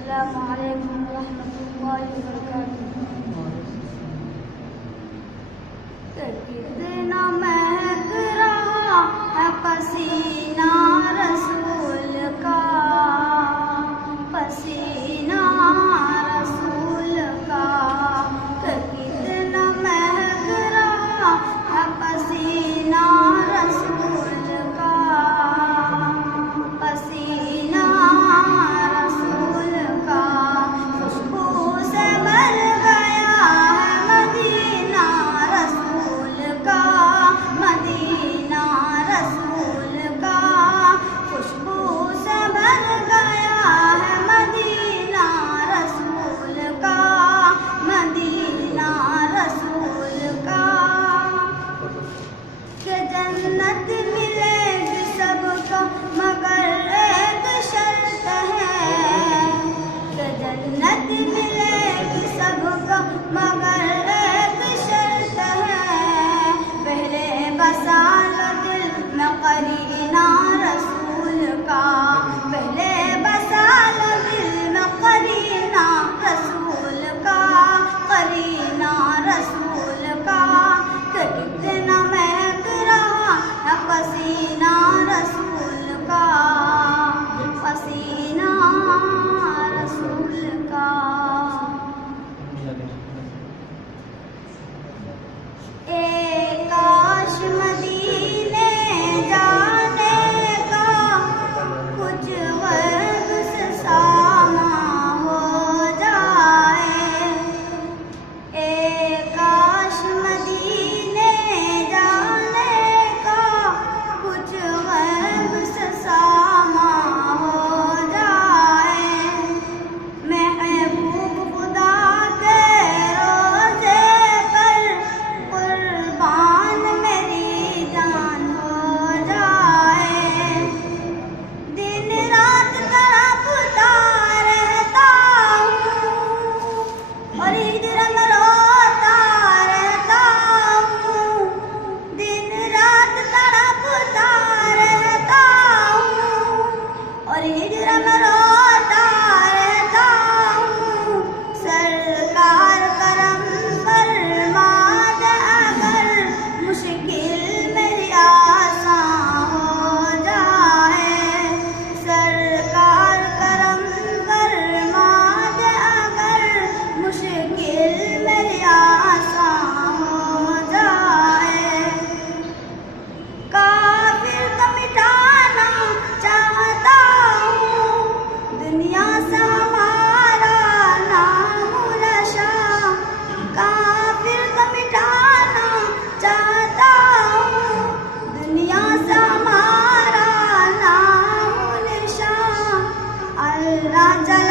अस्सलामु अलैकुम रहमतुल्लाहि वबरकातुहू। कितना महक रहा है पसीना रसूल का, पसीना रसूल का। कितना महक रहा है पसीना रसूल का, पसीना रसूल का। खुशबू से भर गया है मदीना रसूल का, मदीना रसूल का। खुशबू से भर गया है मदीना रसूल का, मदीना रसूल का। कि जन्नत मिलेगी सबको मगर एक शर्त है, कि जन्नत मिलेगी सबको मगर एक शर्त है। पहले बसा लो दिल में करीना रसूल का, पहले बसा लो दिल में करीना रसूल का, करीना रसूल का। कि कितना महक रहा है पसीना रसूल का, पसीना रसूल का। काश मदीने जाने का कुछ वक्त से सामा हो जाए। काश मदीने जाने का कुछ वक्त से सामा हो जाए। महबूब खुदा के रोज़े पर कुर्बान मेरी जान हो जाए। दिन रात तड़पता रहता हूँ और हिजर में रोता रहता हूँ। दिन रात तड़पता रहता हूँ और हिजर में रोता रहता हूँ। सरकार करम फरमा दे अगर मुश्किल मेरी आसान हो जाए। सरकार करम फरमा दे अगर मुश्किल मेरी आसान हो जाए। काफिर को मिटाना चाहता हूँ दुनिया से हमारा नाम नशा। काफिर को मिटाना चाहता हूँ दुनिया से हमारा नाम नशा। अल्लाह जला